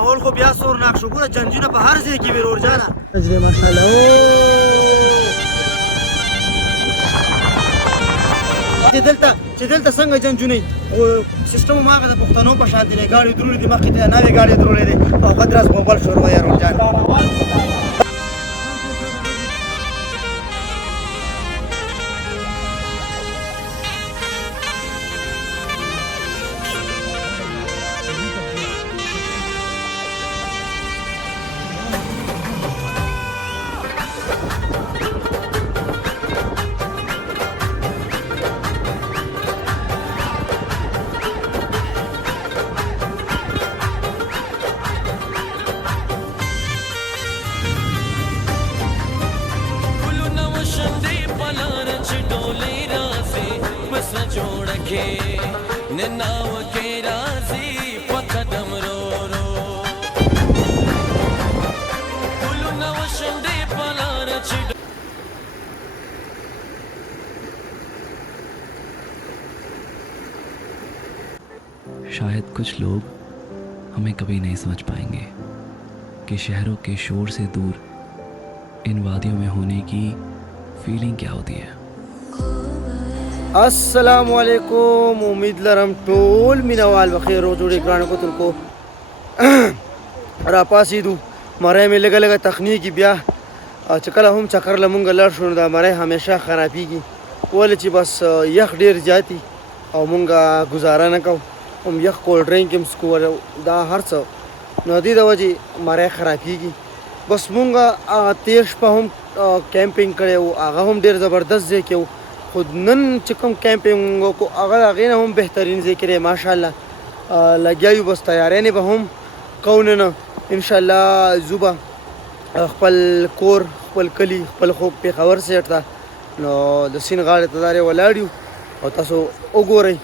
ماحول خو بیا سورناک شو ګوره جنجونه په هر ځای کې وي ورور جانه ماشاءالله چې دلته څنګه جنجونه او سیستم ماغه د پښتنو په شان دی ګاډي درولې دي مخکې ته نوې ګاډي درولې دي او قدرس موبایل شروع یا ورور جانه शायद कुछ लोग हमें कभी नहीं समझ पाएंगे कि शहरों के शोर से दूर इन वादियों में होने की फीलिंग क्या होती है। السلام علیکم امید لرم ټول مینوال بخیر او جوړې ګرانو کتل کو را پاسېدو مړی مې لږه لږه تخنیکي بیا چې کله هم چکر له مونږ لاړ شو نو دا مړی همیشه خرابېږي ولې چې بس یخ ډېر زیات او مونږ ګزاره نه کوو هم یخ کولډ ډرینک هم څکو دا هر څه نو دې د وجې مړی خرابېږي بس مونږ تېر شپه هم کیمپینګ کړی و هغه هم ډېر زبردست ځای کې و خو نن چې کوم کیمپینګ وکړو هغه د هغې نه هم بهترین ځای کې دی ماشاءالله لګیا یو بس تیارانې به هم کوو نن انشاءالله ځو به خپل کور خپل کلي خپل خوږ پېښور سیټ ته نو د سیند غاړې ته دارې ولاړ یو او تاسو وګورئ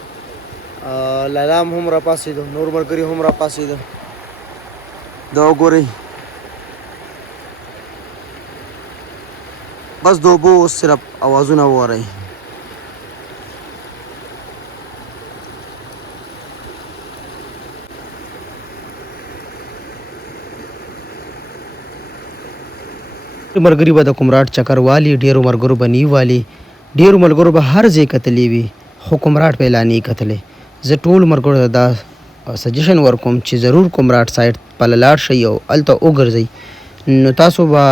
لالام هم را پاسېدو نور ملګري هم را پاسېدو دا وګورئ بس د اوبو صرف اوازونه واورئ ملګري به د کمراټ چکر والي ډېرو ملګرو به نی والي ډېرو ملګرو به هر ځای کتلې وي خو کمراټ په اعلان یې کتلې زه ټول ملګرو ته دا سجیشن ورکوم چې ضرور کمراټ سایډ پله لاړ شئ او هلته وګرځئ نو تاسو به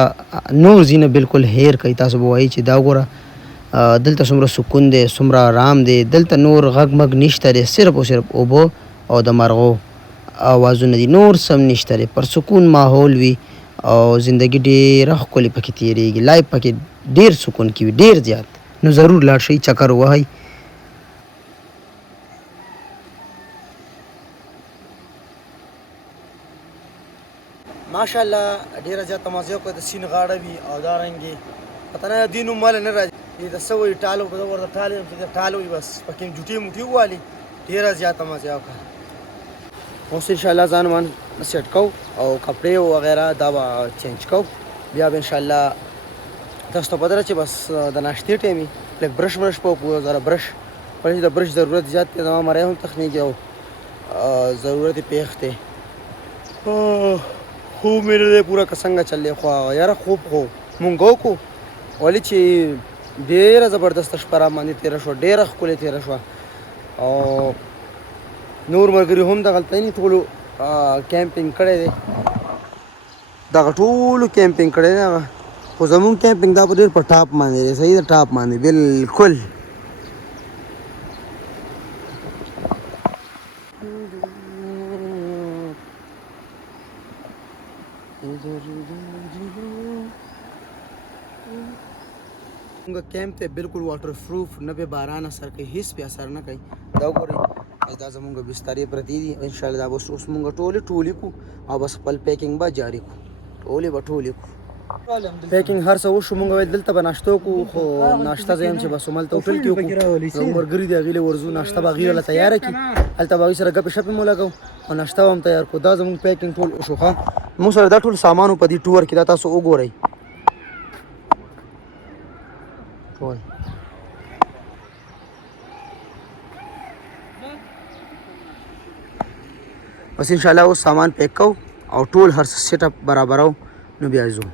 نور ځینه بالکل هیر کوي تاسو به وایي چې دا وګوره دلته څومره سکون دی څومره آرام دی دلته نور غږ مږ نشته دی صرف او صرف اوبه او د مرغو اوازونه دي نور سم نشته دی پر سکون ماحول وي او زندگی ډېره ښکلې پکې تېرېږي لایف پکې ډېر سکون کې وي ډېر زیات نو ضرور لاړ شئ چکر ووهئ ماشاءالله ډېره زیاته مزه وکړه د سیند غاړه وي او دارنګې پته نه دې نوم ماله نه راځي د څه وایي ټالو به زه ورته ټال یم چې د ټال وي بس پکې جوټې موټې ووالي ډېره زیاته مزه وکړه اوس انشاءالله ځان مان سیټ کوو او کپړې وغیره دا به چینج کوو بیا به انشاءالله تاسو ته پته ده چې بس د ناشتې ټایم وي لږ برش ورش به وکړو ذره برش ولې د برش ضرورت زیات دی زما مری هم تخنیکي او ضرورت یې پېښ دی خوب مې نه دی پوره که څنګه چل دی خو یاره خوب خو مونږ وکړو ولې چې ډېره زبردسته شپه را باندې تېره شوه ډېره ښکلې تېره شوه او نور ملګري هم دغلته یې ټولو کیمپینګ کړی دی دغه ټولو کیمپینګ کړی دی هغه خو زمونږ کیمپینګ دا په ډېر په ټاپ باندې دی صحیح د ټاپ باندې بلکل موږ کیمپ ته بالکل واټر پروف نه به باران اثر کوي هیڅ به اثر نه کوي دا وګورئ دا زمونږ بسترې پرتې دي انشاءالله دا بس اوس مونږ ټولې کو او بس خپل پیکینګ به جاري کو ټولې به ټولې کو پیکینګ هر څه وشو مونږ ویل دلته به ناشته وکړو خو ناشته زه یم چې بس هملته هوټل کې وکړو زموږ ملګري دي هغې له ورځو ناشته به هغې له تیاره کړي هلته به هغوی سره ګپې شپې مو لګو او ناشته به هم تیار کړو دا زموږ پیکینګ ټول وشو ښه موږ سره دا ټول سامان په دې ټور کې دا تاسو وګورئ ټول بس انشاءالله اوس سامان پیک کوو او ټول هر سیټ اپ برابرو نو بیا ځو.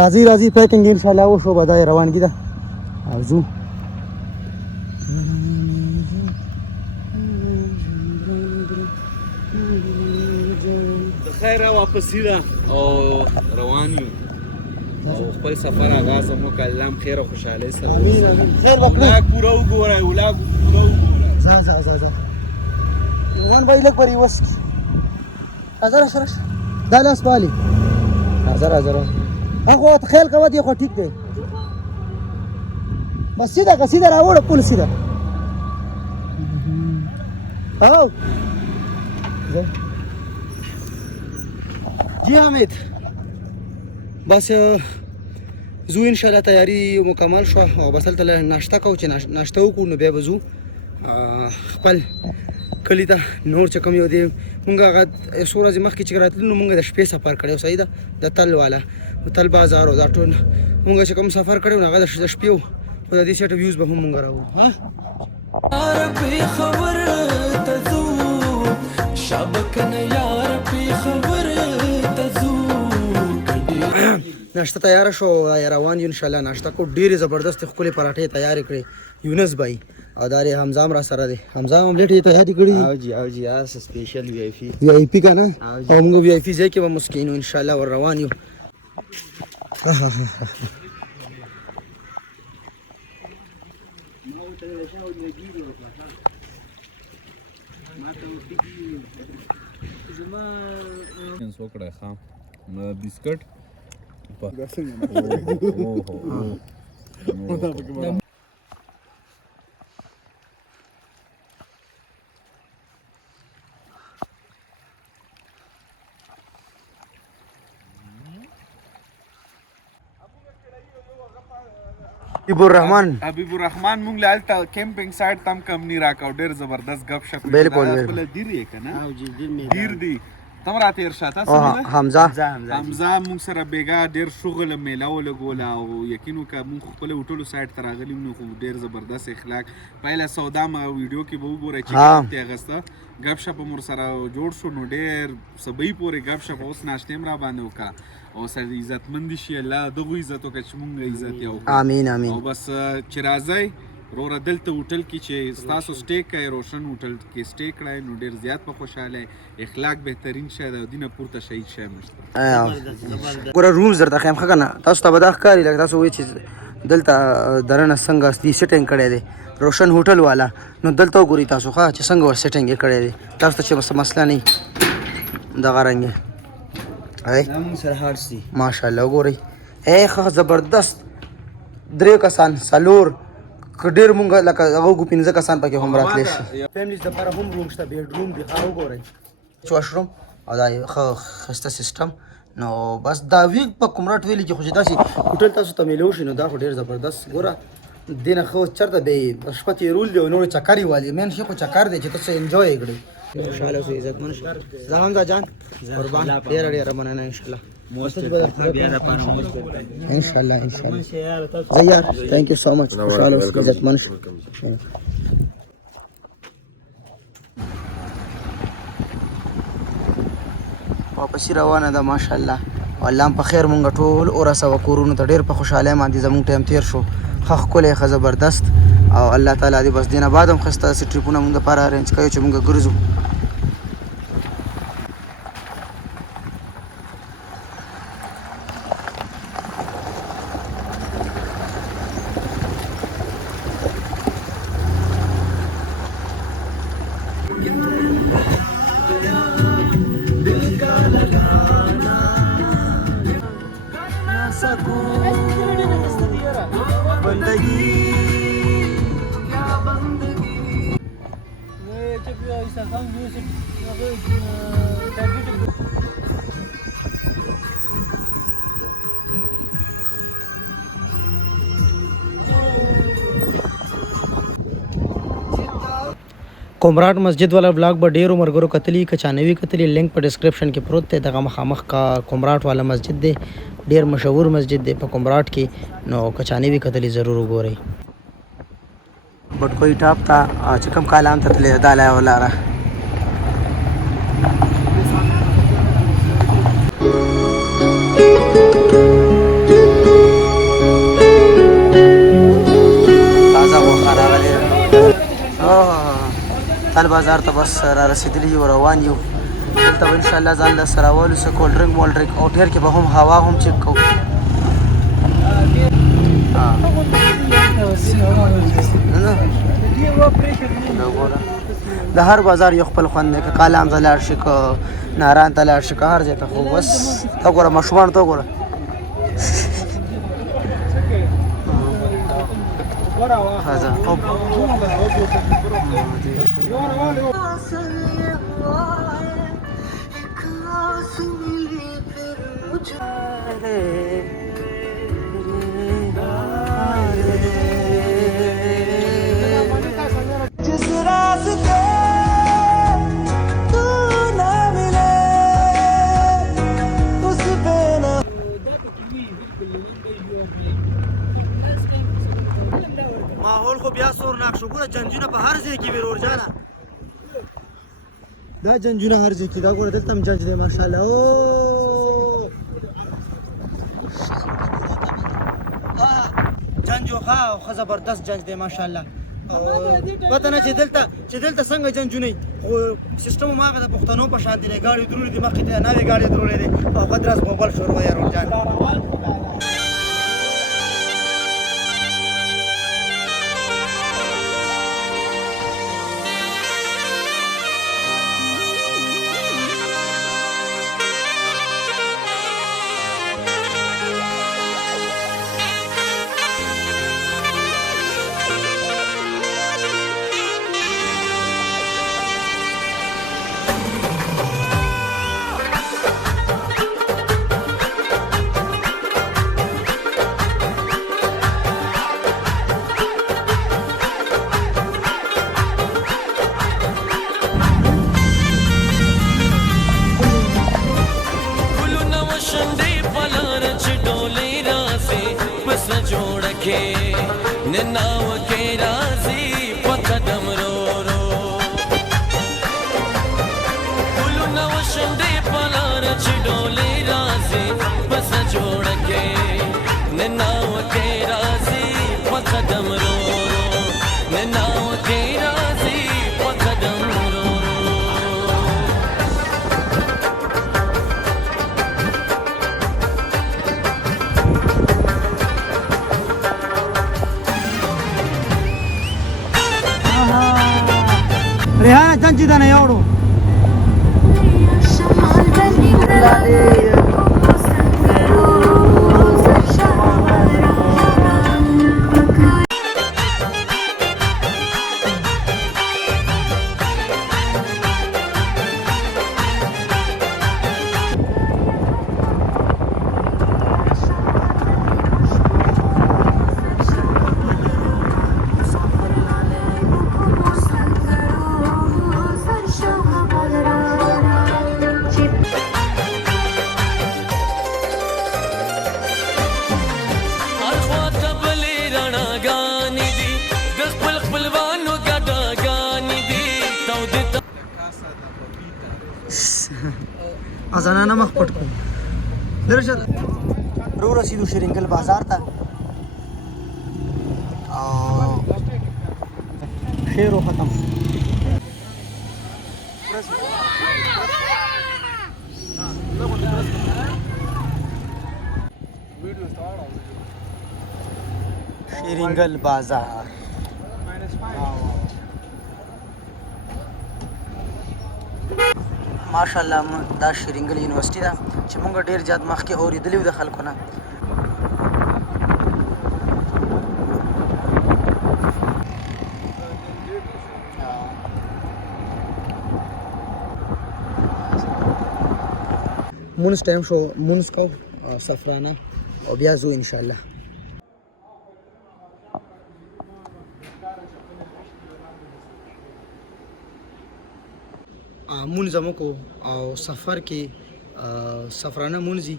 راځي پیکنګ ان شاء الله وشو به دا روانګي ده او ځو. خیر واپس ده او روان یو او خپل سفر آغاز مو کلم خیر او خوشاله سره خیر وکړه. ولاګ پورا وګورئ ولاګ پورا وګورئ. ځه روان به لږ پرې وس راځه دا لاس بالي راځه هغه ته خیال کوه دی خو ټیک دی بس سیده راوړه پول سیده او جی حامد بس زو ان شاء الله تیاری مکمل شو او بس هلته ناشته کوو چې ناشته وکړو نو بیا به ځو خپل کلی ته. نور چې کوم یو دی مونږ هغه څو ورځې مخکې چې راتلو نو مونږ د شپې سفر کړی صحیح ده د تل والا تل بازار او دا ټول مونږ چې کوم سفر کړی نو هغه د شپې و خو د دې سیټ ویوز به هم مونږ راوړو. ناشته تیار شو روان یو ان شاء الله. ناشته کو ډیره زبردست ښکلې پراټې تیار کړې یونس بھائی او داري حمزه را سره دی. حمزه املیټ یې تیار کړی او جی اس سپیشل وی آی پی کنه او موږ وی آی پی ځای کې به مسکینو ان شاء الله ور روان یو. وکړه خام بسکټ حبیب الرحمن مونږ لالته کیمپینګ سایټ تم کم نه راکاو ډیر زبردست غب شپ بالکل دیر یې کنه او جی دیر دی تم راته ارشاد تاسو حمزه مونږ سره بیګا ډیر شغل میلاو لګول او یقینو کا مونږ خپل هوټل سایټ تر غلی نو خو ډیر زبردست اخلاق پهله سودا ما ویډیو کې به وګورئ چې ته غسته غب شپ مور سره جوړ شو نو ډیر سبې پورې غب شپ اوس ناشتم را باندې وکا او سره عزتمند شي الله دغه عزت وکړي چې مونږ عزت یو امين او بس چې راځي رور دلته هوټل کې چې تاسو سټے کوي روشن هوټل کې سټے کړای نو ډیر زیات په خوشاله اخلاق بهترین شاید او دینه پورته شهید شي مشته ګوره روم زر د خیم خکنه تاسو ته به دا ښکاري لکه تاسو وایي چې دلته درنه څنګه دې سیټینګ کړی دی روشن هوټل والا نو دلته وګورئ تاسو ښه چې څنګه ور سیټینګ یې کړی دی تاسو ته چې بس مسله نه دغه رنګ ماشاءالله وګورئ ښه زبردست درې کسان څلور ډېر مونږ لکه هغه ګو پنځه کسان پکې هم راتلی شي. فیملیز دپاره هم روم شته بیډ روم دی ښه وګورئ واش روم او دا ښه ښایسته سیسټم نو بس دا ویک په کمرات ویلي کې خو چې داسې هوټل تاسو ته میلو شي نو دا خو ډېر زبردست ګوره دې نه ښه چېرته دی شپه تېرول دی او نور چکر یې والي مین شي خو چکر دی چې تاسو انجوی یې کړئ خوشحاله اوسئ عزتمند شئ. زه حمزه جان قربان ډېره مننه انشاءالله انشاءالله زه یار تھینک یو سو مچ خوشحاله اوسئ عزتمند شئ. واپسې روانه ده ماشاءالله الله هم په خیر مونږ ټول ورسوه کورونو ته ډېر په خوشحالۍ باندې زموږ ټایم تېر شو ښه ښکلی ښه زبردست او الله تعالی دې بس دې نه بعد هم ښایسته داسې ټریپونه مونږ دپاره ارینج کوي چې مونږ ګرځو. کومراټ مسجد والا بلاګ به ډیرو مرګرو کتلی که چا نوي کتلی لینک په ډسکرپشن کې پروت دی دغه مخامخ کا کومراټ والا مسجد دی ډیر مشهور مسجد دی په کومراټ کې نو که چا نوي کتلی ضرور وګورئ. بټکوي ټاپ ته چې کوم کالام ته تللی دا لایه لاره تازه غوښه راغلې ده تل بازار ته بس را رسېدلي یو روان یو دلته به انشاءالله ځان له سره راولو څه کولډ ډرنک مولډ ډرنک او ډېر کې به هم هوا هم چک کوو د هر بازار یو خپل خوند دی که کالام ته لاړ شي که ناران ته لاړ شي که هر ځای ته خو بس ته ګوره ماشومانو ته وګوره ماحول خو بیا سورناک شو ګوره جنجونه په هر ځای کې وي ورور جانه دا جنجونه هر ځای کې دا ګوره دلته هم جنج دی ماشاءالله او جنج ښه زبردست جنج دی ماشاءالله پته نه چې دلته څنګه جنجونه وي خو سیسټم هم هغه د پښتنو په شان دی ګاډي درولې دي مخکې ته نوې ګاډي درولې دي او قدراس موبایل شروع یا ورور جان ननाव के राजी पकदम रो रो बोलू नव शंदे पलार चिडोले राजी बस जोड़ के ननाव के राजी पकदम रो रो ननाव के राजी पकदम रो रो ریحانه جنجی دا نه یوړو ازانانه مخ پټ کو درشه رو رسیدو شرینګل بازار ته او خیر ختم شرینګل بازار ماشاءالله دا شرینګل یونیورسيټي ده چې مونږ ډیر زیات مخکې اوریدلې و د خلکو نه مونږ ټایم شو مونږ کو سفرانه او بیا زو ان شاء الله مونږ زموږ او سفر کې سفرانه مونږی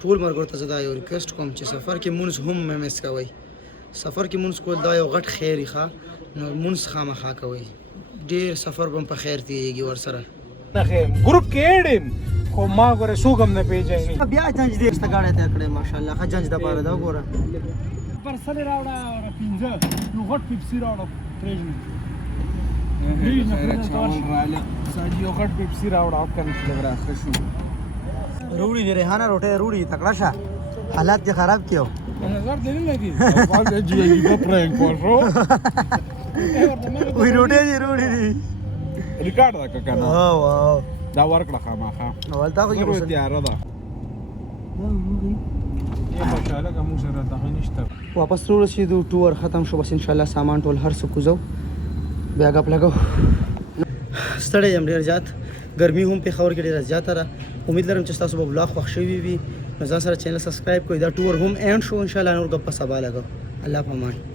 ټول مرګ ته زدا یو ریکوست کوم چې سفر کې مونږ هم مس کوي سفر کې مونږ کول دا یو غټ خیری ښه نو مونږ خامخا کوئ ډېر سفر به په خیر تېرېږي ورسره ګروپ کې اډم خو ما ګوره څوک هم نه پیژني بیا جنج دې سته ګاډی ته کړې ماشاءالله ښه جنج دپاره ده وګوره پر سره راوړه او 15 یو غټ پیپسي راوړه پرېږدي ساجي یو غټ پیپسي راوړه او کنه فلیور اخر شو روړي دې ریحانه روټه روړي تکړه شه حالات دې خراب کیو نظر دې نه لګي په جی په پرنګ پورو وی روټه دې روړي دي ریکارډ دا کنه واو دا ورکړه خامخا اول تا خو یو تیار ده یې خوشاله کوم سره دغه نشته واپس ورسېدو ټور ختم شو بس ان شاء الله سامان ټول هر څه کوزو بیا غپ لګو ستړی یم ډېر زیات ګرمي هم پېښور کې ډېره زیاته ده امید لرم چې ستاسو به بلاګ خوښ شوي وي نو ځان سره چینل سبسکرایب کړئ دا ټور هم اینډ شو ان شاء الله نور ګپ په سبا لګو الله پامان